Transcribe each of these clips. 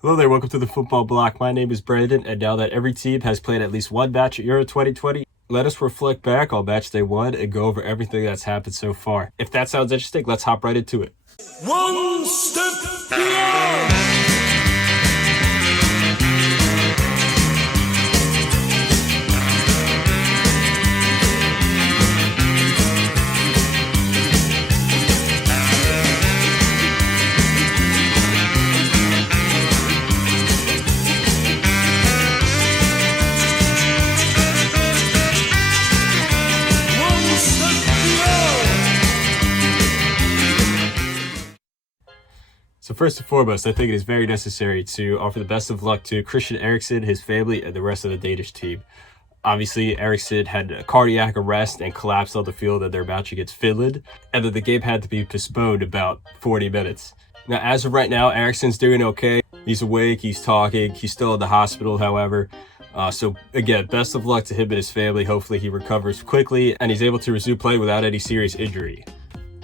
Hello there, welcome to the Football Bloc. My name is Brandon, and now that every team has played at least one match at Euro 2020, let us reflect back on Matchday 1 and go over everything that's happened so far. If that sounds interesting, let's hop right into it. One step beyond. So first and foremost, I think it is very necessary to offer the best of luck to Christian Eriksen, his family, and the rest of the Danish team. Obviously, Eriksen had a cardiac arrest and collapsed on the field in their match against Finland, and then the game had to be postponed about 40 minutes. Now, as of right now, Eriksen's doing okay. He's awake, he's talking, he's still in the hospital, however. So again, best of luck to him and his family. Hopefully he recovers quickly and he's able to resume play without any serious injury.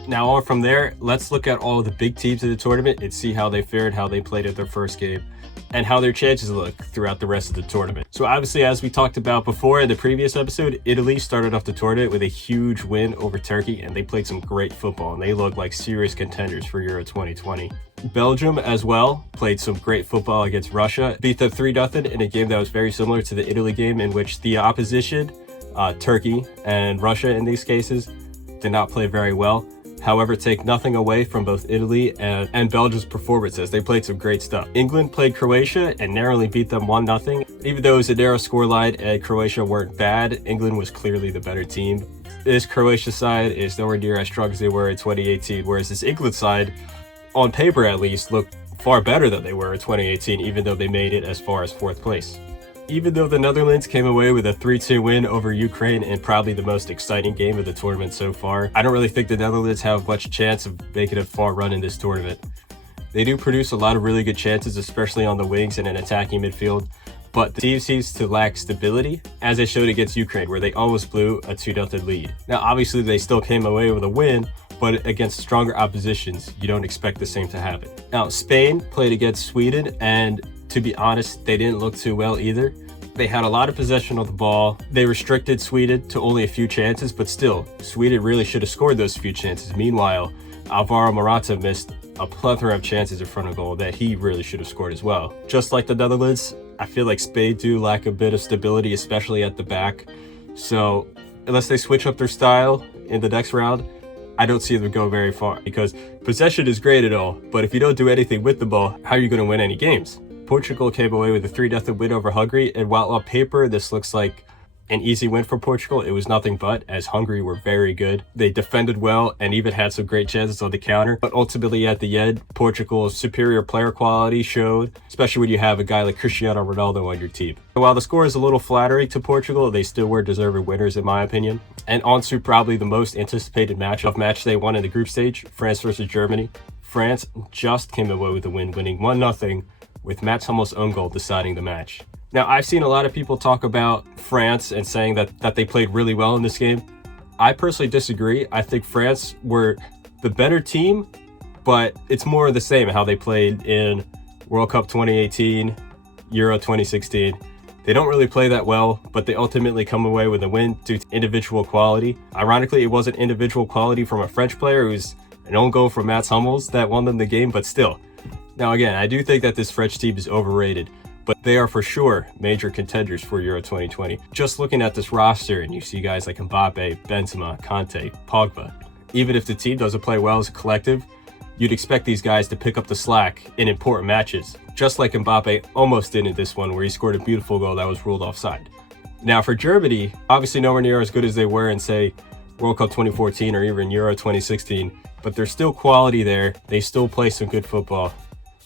Now on from there, let's look at all of the big teams in the tournament and see how they fared, how they played at their first game, and how their chances look throughout the rest of the tournament. So obviously, as we talked about before in the previous episode, Italy started off the tournament with a huge win over Turkey, and they played some great football, and they look like serious contenders for Euro 2020. Belgium as well played some great football against Russia, beat them 3-0 in a game that was very similar to the Italy game, in which the opposition, Turkey and Russia in these cases, did not play very well. However, take nothing away from both Italy and Belgium's performances. They played some great stuff. England played Croatia and narrowly beat them 1-0. Even though it was a narrow scoreline and Croatia weren't bad, England was clearly the better team. This Croatia side is nowhere near as strong as they were in 2018, whereas this England side, on paper at least, looked far better than they were in 2018, even though they made it as far as 4th place. Even though the Netherlands came away with a 3-2 win over Ukraine in probably the most exciting game of the tournament so far, I don't really think the Netherlands have much chance of making a far run in this tournament. They do produce a lot of really good chances, especially on the wings and in attacking midfield, but the team seems to lack stability, as they showed against Ukraine, where they almost blew a 2-0 lead. Now, obviously, they still came away with a win, but against stronger oppositions, you don't expect the same to happen. Now, Spain played against Sweden, and to be honest, they didn't look too well either. They had a lot of possession of the ball. They restricted Sweden to only a few chances, but still, Sweden really should have scored those few chances. Meanwhile, Alvaro Morata missed a plethora of chances in front of goal that he really should have scored as well. Just like the Netherlands, I feel like Spain do lack a bit of stability, especially at the back. So unless they switch up their style in the next round, I don't see them go very far, because possession is great and all, but if you don't do anything with the ball, how are you going to win any games? Portugal came away with a 3-0 win over Hungary, and while on paper this looks like an easy win for Portugal, it was nothing but, as Hungary were very good. They defended well and even had some great chances on the counter, but ultimately at the end, Portugal's superior player quality showed, especially when you have a guy like Cristiano Ronaldo on your team. While the score is a little flattering to Portugal, they still were deserving winners in my opinion. And on to probably the most anticipated match of Matchday 1 in the group stage, France versus Germany. France just came away with a win, winning 1-0, with Mats Hummels' own goal deciding the match. Now, I've seen a lot of people talk about France and saying that they played really well in this game. I personally disagree. I think France were the better team, but it's more of the same how they played in World Cup 2018, Euro 2016. They don't really play that well, but they ultimately come away with a win due to individual quality. Ironically, it wasn't individual quality from a French player. It was an own goal from Mats Hummels that won them the game, but still. Now again, I do think that this French team is overrated, but they are for sure major contenders for Euro 2020. Just looking at this roster, and you see guys like Mbappe, Benzema, Kanté, Pogba. Even if the team doesn't play well as a collective, you'd expect these guys to pick up the slack in important matches, just like Mbappe almost did in this one, where he scored a beautiful goal that was ruled offside. Now for Germany, obviously nowhere near as good as they were in, say, World Cup 2014 or even Euro 2016, but there's still quality there. They still play some good football.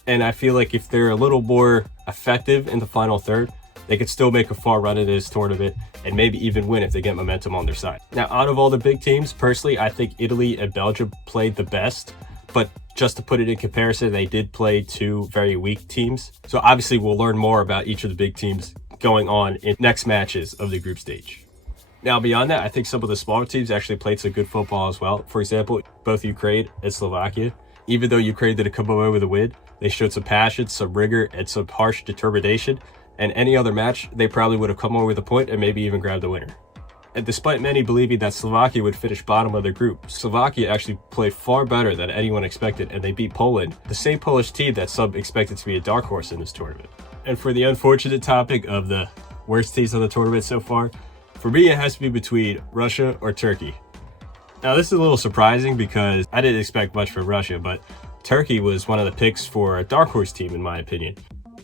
And I feel like if they're a little more effective in the final third, they could still make a far run in this tournament and maybe even win if they get momentum on their side. Now, out of all the big teams, personally, I think Italy and Belgium played the best, but just to put it in comparison, they did play two very weak teams. So obviously we'll learn more about each of the big teams going on in next matches of the group stage. Now, beyond that, I think some of the smaller teams actually played some good football as well. For example, both Ukraine and Slovakia. Even though Ukraine didn't come away with a win, They showed some passion, some rigor, and some harsh determination, and any other match, they probably would have come away with a point and maybe even grabbed the winner. And despite many believing that Slovakia would finish bottom of their group, Slovakia actually played far better than anyone expected, and they beat Poland, the same Polish team that some expected to be a dark horse in this tournament. And for the unfortunate topic of the worst teams of the tournament so far, for me it has to be between Russia or Turkey. Now this is a little surprising because I didn't expect much from Russia, but Turkey was one of the picks for a dark horse team in my opinion.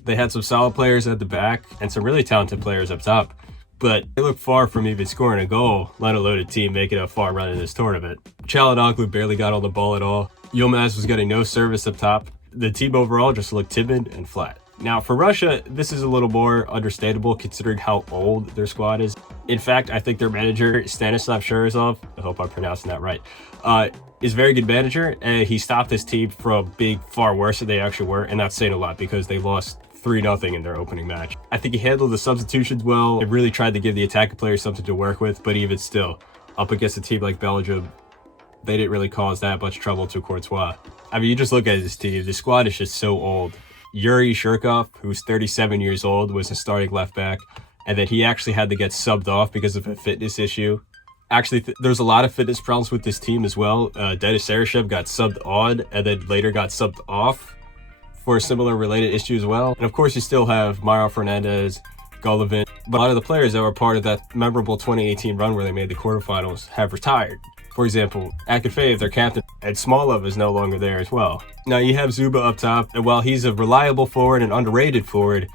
They had some solid players at the back and some really talented players up top, but they look far from even scoring a goal, let alone a team making a far run in this tournament. Çalhanoğlu barely got on the ball at all. Yilmaz was getting no service up top. The team overall just looked timid and flat. Now for Russia, this is a little more understandable considering how old their squad is. In fact, I think their manager, Stanislav Shurazov, I hope I'm pronouncing that right, is a very good manager, and he stopped this team from being far worse than they actually were, and that's saying a lot because they lost 3-0 in their opening match. I think he handled the substitutions well and really tried to give the attacking players something to work with, but even still, up against a team like Belgium, they didn't really cause that much trouble to Courtois. I mean, you just look at this team, the squad is just so old. Yuri Shirkov, who's 37 years old, was a starting left back, and then he actually had to get subbed off because of a fitness issue. Actually, there's a lot of fitness problems with this team as well. Denis Sarashev got subbed on and then later got subbed off for a similar related issue as well. And of course, you still have Mauro Fernandes, Golovin, but a lot of the players that were part of that memorable 2018 run where they made the quarterfinals have retired. For example, Akinfeev, their captain, and Smolov is no longer there as well. Now you have Zuba up top, and while he's a reliable forward and underrated forward,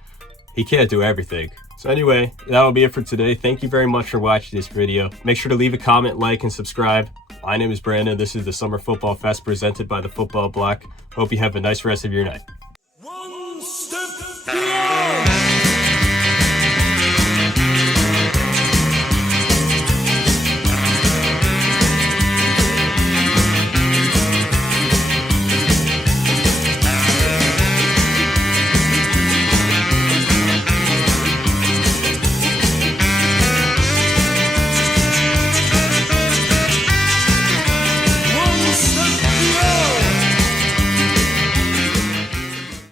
he can't do everything. So anyway, that will be it for today. Thank you very much for watching this video. Make sure to leave a comment, like, and subscribe. My name is Brandon. This is the Summer Football Fest presented by the Football Bloc. Hope you have a nice rest of your night.